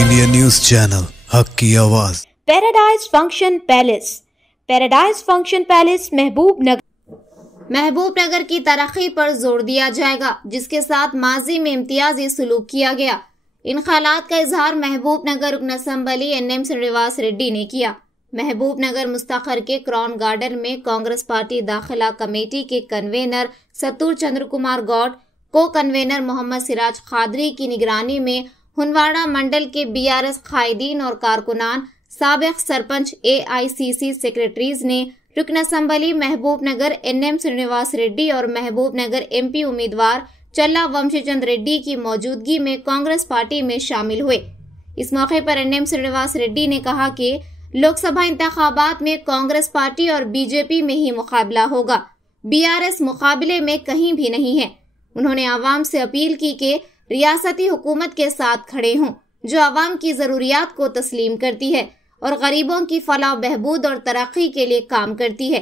India news channel हक की आवाज। पैराडाइज फंक्शन पैलेस महबूब नगर की तरक्की पर जोर दिया जाएगा, जिसके साथ माजी में इम्तियाजी सलूक किया गया। इन ख्यालात का इजहार महबूब नगर रुकन असम्बली NM श्रीनिवास रेड्डी ने किया। महबूब नगर मुस्तखर के क्राउन गार्डन में कांग्रेस पार्टी दाखिला कमेटी के convener Sattur Chandra Kumar Goud, co convener Mohammad Siraj Qadri की निगरानी में हुनवाड़ा मंडल के BRS कायदीन और कारकुनान, साबिक सरपंच AICC सेक्रेटरीज ने रुकन असम्बली महबूब नगर NM श्रीनिवास रेड्डी और महबूब नगर MP उम्मीदवार चल्ला वंशीचंद रेड्डी की मौजूदगी में कांग्रेस पार्टी में शामिल हुए। इस मौके पर NM श्रीनिवास रेड्डी ने कहा कि लोकसभा इंतखाबात में कांग्रेस पार्टी और BJP में ही मुकाबला होगा, BRS मुकाबले में कहीं भी नहीं है। उन्होंने आवाम से अपील की कि रियासती हुकूमत के साथ खड़े हों, जो आवाम की जरूरियात को तस्लीम करती है और गरीबों की फलाह बहबूद और तरक्की के लिए काम करती है।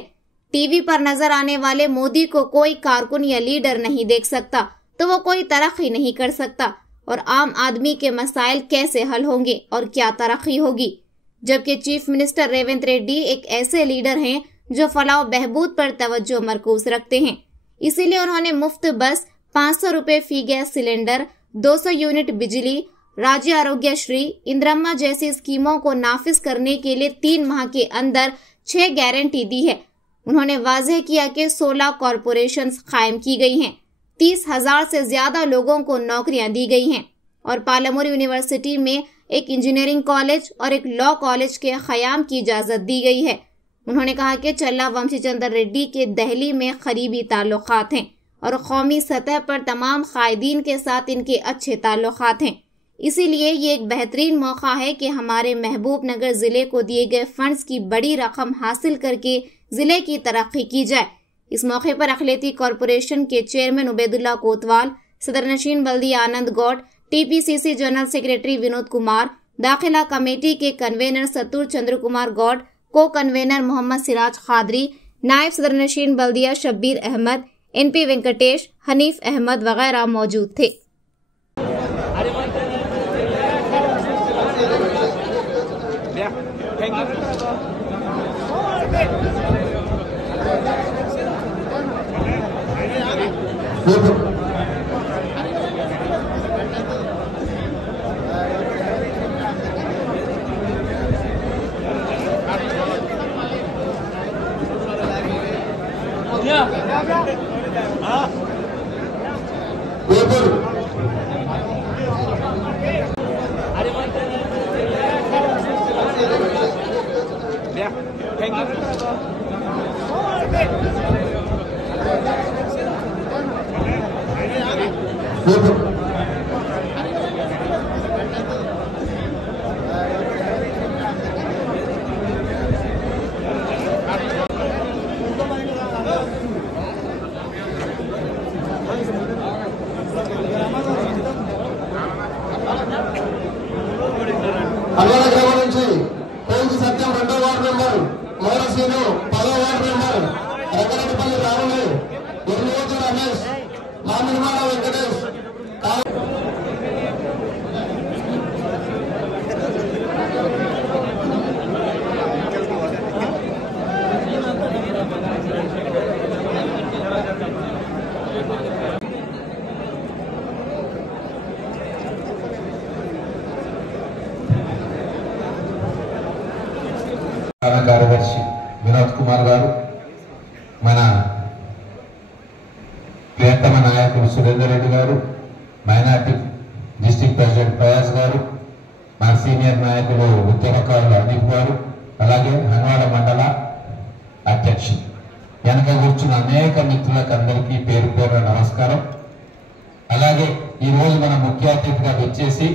टीवी पर नजर आने वाले मोदी को कोई कारकुन या लीडर नहीं देख सकता तो वो कोई तरक्की नहीं कर सकता, और आम आदमी के मसाइल कैसे हल होंगे और क्या तरक्की होगी। जबकि चीफ मिनिस्टर रेवंत रेड्डी एक ऐसे लीडर हैं जो फलाह बहबूद पर तवज्जो मरकूज रखते हैं। इसीलिए उन्होंने मुफ्त बस, 500 रुपए फी गैस सिलेंडर, 200 यूनिट बिजली, राज्य आरोग्य श्री, इंदिरम्मा जैसी स्कीमों को नाफिज करने के लिए 3 माह के अंदर 6 गारंटी दी है। उन्होंने वाजह किया कि 16 कॉरपोरेशंस कायम की गई हैं, 30,000 से ज्यादा लोगों को नौकरियां दी गई हैं और पालमपुर यूनिवर्सिटी में एक इंजीनियरिंग कॉलेज और एक लॉ कॉलेज के क़याम की इजाजत दी गई है। उन्होंने कहा कि चल्ला वंशीचंद रेड्डी के दिल्ली में करीबी ताल्लुकात हैं और कौमी सतह पर तमाम कायदीन के साथ इनके अच्छे ताल्लुकात हैं। इसीलिए ये एक बेहतरीन मौका है कि हमारे महबूब नगर जिले को दिए गए फंड्स की बड़ी रकम हासिल करके जिले की तरक्की की जाए। इस मौके पर अखिलेती कॉरपोरेशन के चेयरमैन उबैदुल्ला कोतवाल, सदर नशीन बल्दिया Anand Goud, TPCC general secretary Vinod Kumar, दाखिला कमेटी के convener Sattur Chandra Kumar Goud, co convener Mohammad Siraj Qadri, नायब सदर नशीन बल्दिया शब्बीर अहमद, NP वेंकटेश, हनीफ अहमद वगैरह मौजूद थे। సత్యం 2వ వార్డు మెంబర్, మౌరసీను 10వ వార్డు మెంబర్, రకరకపల్లి రాములు, ఎర్రోజు రమేష్, మామిడిమాడ వెంకటేష్, కార్యదర్శి వినోద్ కుమార్ గారు, మన ప్రియతమ నాయకుడు సురేందర్ రెడ్డి గారు, మైనార్టీ డిస్ట్రిక్ట్ ప్రెసిడెంట్ ప్రయాస్ గారు, మన సీనియర్ నాయకులు ఉద్యమకారులు అదీప్ గారు, అలాగే హన్వాడ మండల అధ్యక్షుడు, వెనక కూర్చున్న అనేక మిత్రులకు అందరికీ పేరు పేరున నమస్కారం. అలాగే ఈరోజు మన ముఖ్య అతిథిగా వచ్చేసి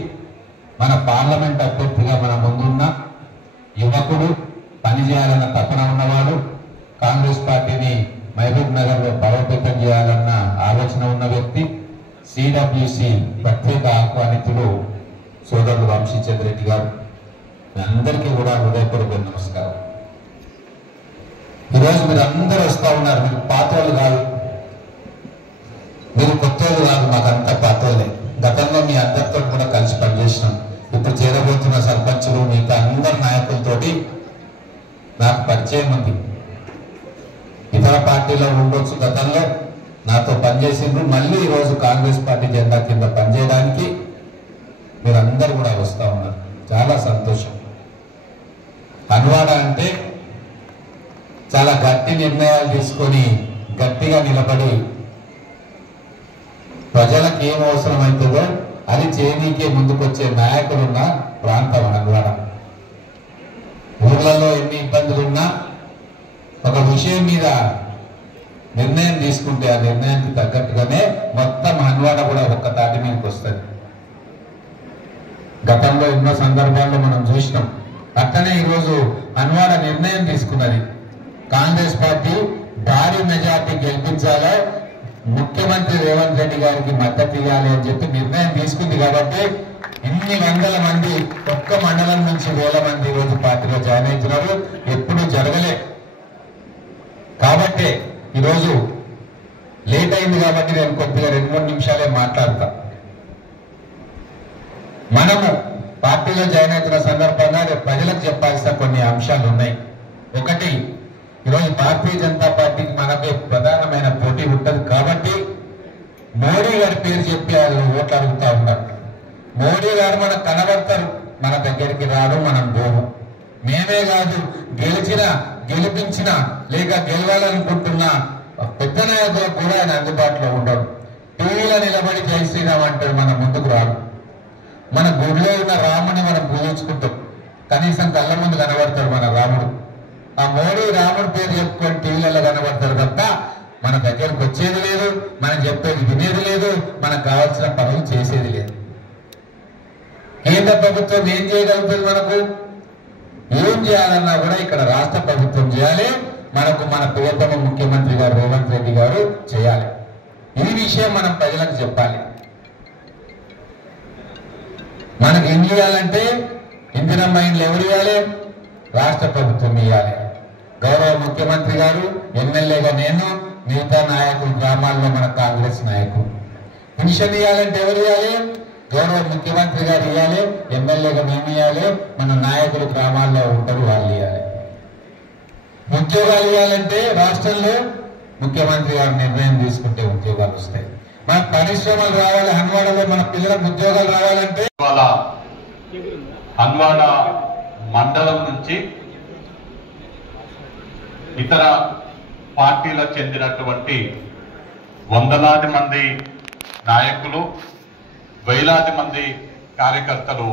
మన పార్లమెంట్ అభ్యర్థిగా మన ముందున్న యువకుడు, పనిచేయాలన్న తపన ఉన్నవాడు, కాంగ్రెస్ పార్టీని మహబూబ్ నగర్ లో బలోపేతం చేయాలన్న ఆలోచన ఉన్న వ్యక్తి, CWC ప్రత్యేక ఆహ్వానితులు సోదరులు వంశీచంద్ర రెడ్డి గారు, అందరికీ కూడా హృదయపూర్వక నమస్కారం. ఈరోజు మీరు అందరూ వస్తూ ఉన్నారు, మీరు పాత్రలు కాదు, మీరు కొత్త వాళ్ళు కాదు, మాకంతా పాత్రలే. గతంలో మీ అందరితో కూడా కలిసి పనిచేసినాం. ఇప్పుడు చేరబోతున్న సర్పంచులు మిగతా అందరి నాయకులతోటి నాకు పరిచయం ఉంది. ఇతర పార్టీలో ఉండొచ్చు, గతంలో నాతో పనిచేసిండ్రు. మళ్ళీ ఈరోజు కాంగ్రెస్ పార్టీ జెండా కింద పనిచేయడానికి మీరందరూ కూడా వస్తూ ఉన్నారు. చాలా సంతోషం. హన్వాడ అంటే చాలా గట్టి నిర్ణయాలు తీసుకొని గట్టిగా నిలబడి ప్రజలకు ఏం అవసరమవుతుందో అది చేయనీకే ముందుకొచ్చే నాయకులున్న ప్రాంతం హన్వాడ. ఊర్లలో ఎన్ని ఇబ్బందులున్నా ఒక విషయం మీద నిర్ణయం తీసుకుంటే ఆ నిర్ణయానికి తగ్గట్టుగానే మొత్తం హన్వాడ కూడా ఒక్క తాటి మీదకి వస్తుంది. గతంలో ఎన్నో సందర్భాల్లో మనం చూసినాం. అట్లనే ఈరోజు హన్వాడ నిర్ణయం తీసుకున్నది. కాంగ్రెస్ పార్టీ భారీ మెజార్టీ గెలిపించాలో ముఖ్యమంత్రి రేవంత్ రెడ్డి గారికి మద్దతు ఇవ్వాలి అని చెప్పి నిర్ణయం తీసుకుంది. కాబట్టి ఇన్ని వందల మంది ఒక్క మండలం నుంచి వేల మంది ఈరోజు పార్టీలో జాయిన్ అవుతున్నారు. ఎప్పుడూ జరగలే. కాబట్టి ఈరోజు లేట్ అయింది కాబట్టి నేను కొద్దిగా 2-3 నిమిషాలే మాట్లాడతా. మనము పార్టీలో జాయిన్ అవుతున్న సందర్భంగా ప్రజలకు చెప్పాల్సిన కొన్ని అంశాలు ఉన్నాయి. ఒకటి, ఈరోజు భారతీయ జనతా పార్టీకి మనకు ప్రధానమైన పోటీ ఉంటుంది. కాబట్టి మోడీ గారి పేరు చెప్పి వాళ్ళు ఓట్లు అడుగుతా ఉన్నారు. మోడీ గారు మనకు కనబడతారు, మన దగ్గరికి రాడు, మనం పోము. మేమే కాదు, గెలిపించిన లేక గెలవాలనుకుంటున్న పెద్ద నాయకులకు కూడా ఆయన అందుబాటులో ఉండడు. టీవీలో నిలబడి జై శ్రీరామ్ అంటాడు, మన ముందుకు రాడు. మన గుడిలో ఉన్న రాముని మనం పూజించుకుంటాం, కనీసం కళ్ళ ముందు కనబడతాడు మన రాముడు. ఆ మోడీ రాముడి పేరు చెప్పుకొని టీవీలలో కనబడతారు తప్ప మన దగ్గరకు వచ్చేది లేదు, మనం చెప్పేది వినేది లేదు, మనకు కావాల్సిన పనులు చేసేది లేదు. కేంద్ర ప్రభుత్వం ఏం చేయగలుగుతుంది? మనకు ఏం చేయాలన్నా కూడా ఇక్కడ రాష్ట్ర ప్రభుత్వం చేయాలి. మనకు మన ప్రియతమ ముఖ్యమంత్రి గారు రేవంత్ రెడ్డి గారు చేయాలి. ఈ విషయం మనం ప్రజలకు చెప్పాలి. మనకు ఏం చేయాలంటే ఇందిరమ్మ ఇండ్లు ఎవరు ఇవ్వాలి? రాష్ట్ర ప్రభుత్వం ఇవ్వాలి. గౌరవ ముఖ్యమంత్రి గారు, ఎమ్మెల్యేగా నేను, మిగతా నాయకులు గ్రామాల్లో మన కాంగ్రెస్ నాయకులు. పెన్షన్ ఇవ్వాలంటే ఎవరు ఇవ్వాలి? గౌరవ ముఖ్యమంత్రి గారు ఇవ్వాలి, ఎమ్మెల్యేగా మేము ఇవ్వాలి, మన నాయకులు గ్రామాల్లో ఉంటారు వాళ్ళు ఇవ్వాలి. ఉద్యోగాలు ఇవ్వాలంటే రాష్ట్రంలో ముఖ్యమంత్రి గారు నిర్ణయం తీసుకుంటే ఉద్యోగాలు వస్తాయి. మన పరిశ్రమలు రావాలి, హన్వాడలో మన పిల్లలకు ఉద్యోగాలు రావాలంటే హన్వాడ మండలం నుంచి ఇతర పార్టీలకు చెందినటువంటి వందలాది మంది నాయకులు, వేలాది మంది కార్యకర్తలు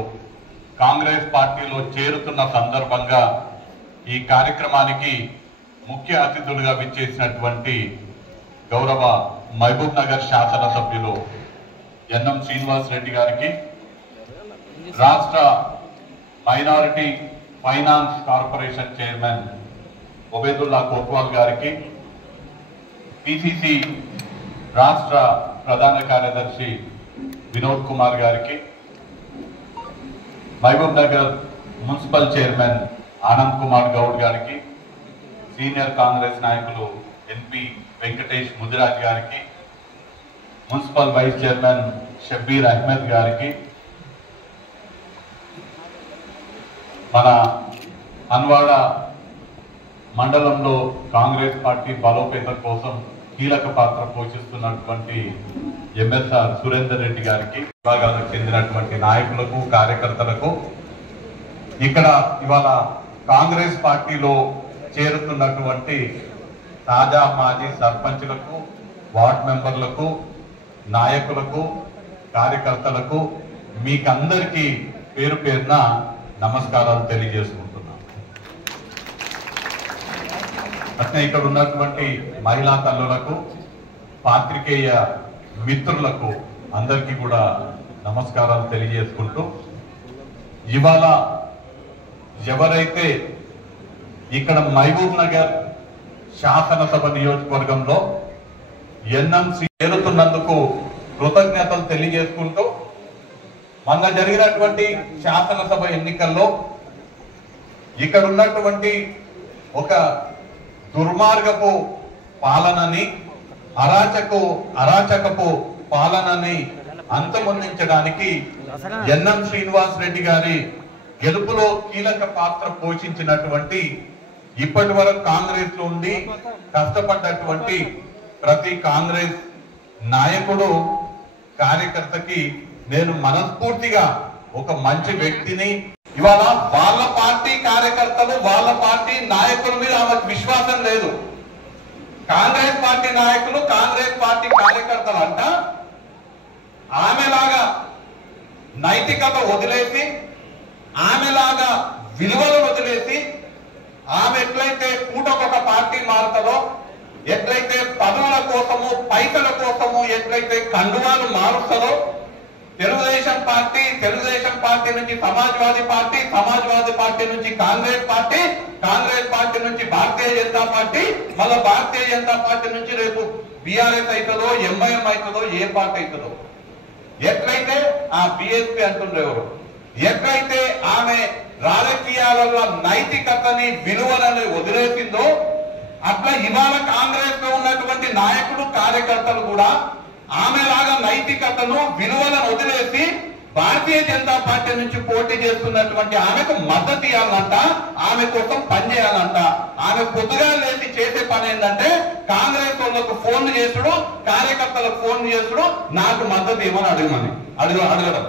కాంగ్రెస్ పార్టీలో చేరుతున్న సందర్భంగా ఈ కార్యక్రమానికి ముఖ్య అతిథులుగా విచ్చేసినటువంటి గౌరవ మహబూబ్ నగర్ శాసనసభ్యులు ఎన్ఎం శ్రీనివాస్ రెడ్డి గారికి, రాష్ట్ర minority finance corporation chairman Obaidullah Kotwal గారికి, పిసిసి రాష్ట్ర ప్రధాన కార్యదర్శి వినోద్ కుమార్ గారికి, Mahabubnagar municipal chairman Anand Kumar Goud గారికి, సీనియర్ కాంగ్రెస్ నాయకులు ఎన్పి వెంకటేష్ ముదిరాజ్ గారికి, municipal vice chairman Shabbir Ahmed గారికి, మన హన్వాడ మండలంలో కాంగ్రెస్ పార్టీ బలోపేతం కోసం కీలక పాత్ర పోషిస్తున్నటువంటి ఎంఎస్ఆర్ సురేందర్ రెడ్డి గారికి, విభాగాలకు చెందినటువంటి నాయకులకు, కార్యకర్తలకు, ఇక్కడ ఇవాళ కాంగ్రెస్ పార్టీలో చేరుతున్నటువంటి తాజా మాజీ సర్పంచులకు, వార్డ్ మెంబర్లకు, నాయకులకు, కార్యకర్తలకు మీకందరికీ పేరు పేరున నమస్కారాలు తెలియజేసుకుంటున్నాను. అట్నే ఇక్కడ ఉన్నటువంటి మహిళా తల్లులకు, పాత్రికేయ మిత్రులకు అందరికీ కూడా నమస్కారాలు తెలియజేసుకుంటూ, ఇవాళ ఎవరైతే ఇక్కడ మహబూబ్ నగర్ శాసనసభ నియోజకవర్గంలో ఎన్ఎంసీ చేరుతున్నందుకు కృతజ్ఞతలు తెలియజేసుకుంటూ, మొన్న జరిగినటువంటి శాసనసభ ఎన్నికల్లో ఇక్కడ ఉన్నటువంటి ఒక దుర్మార్గపు పాలనని, అరాచకపు పాలనని అంతమొందించడానికి ఎన్ఎం శ్రీనివాస్ రెడ్డి గారి గెలుపులో కీలక పాత్ర పోషించినటువంటి ఇప్పటి వరకు కాంగ్రెస్ లో ఉండి కష్టపడ్డటువంటి ప్రతి కాంగ్రెస్ నాయకుడు కార్యకర్తకి నేను మనస్ఫూర్తిగా ఒక మంచి వ్యక్తిని, ఇవాళ వాళ్ళ పార్టీ కార్యకర్తలు వాళ్ళ పార్టీ నాయకుల మీద ఆమెకు విశ్వాసం లేదు. కాంగ్రెస్ పార్టీ నాయకులు కాంగ్రెస్ పార్టీ కార్యకర్తలు అంట ఆమెలాగా నైతికత వదిలేసి, ఆమెలాగా విలువలు వదిలేసి, ఆమె ఎట్లయితే కూటొక పార్టీ మారుతుందో, ఎట్లయితే పదవుల కోసము పైసల కోసము ఎట్లయితే కండువాలు మారుస్తుందో, తెలుగుదేశం పార్టీ నుంచి సమాజ్వాదీ పార్టీ నుంచి కాంగ్రెస్ పార్టీ నుంచి భారతీయ జనతా పార్టీ, మళ్ళీ భారతీయ జనతా పార్టీ నుంచి రేపు బీఆర్ఎస్ అవుతుందో ఎంఐఎం అవుతుందో ఏ పార్టీ అవుతుందో, ఎట్లయితే ఆ బిఎస్పీ అంటుండేవారు, ఎట్లయితే ఆమె రాజకీయాలలో నైతికతని విలువలని వదిలేసిందో, అట్లా ఇవాళ కాంగ్రెస్ లో ఉన్నటువంటి నాయకులు కార్యకర్తలు కూడా ఆమెలాగా నైతికతను విలువలను వదిలేసి భారతీయ జనతా పార్టీ నుంచి పోటీ చేస్తున్నటువంటి ఆమెకు మద్దతు ఇవ్వాలంట, ఆమె కోసం పనిచేయాలంట. ఆమె పొద్దుగా లేచి చేసే పని ఏంటంటే కాంగ్రెస్ వాళ్ళకు ఫోన్ చేసుడు, కార్యకర్తలకు ఫోన్ చేసుడు, నాకు మద్దతు ఇవ్వని అడగడం.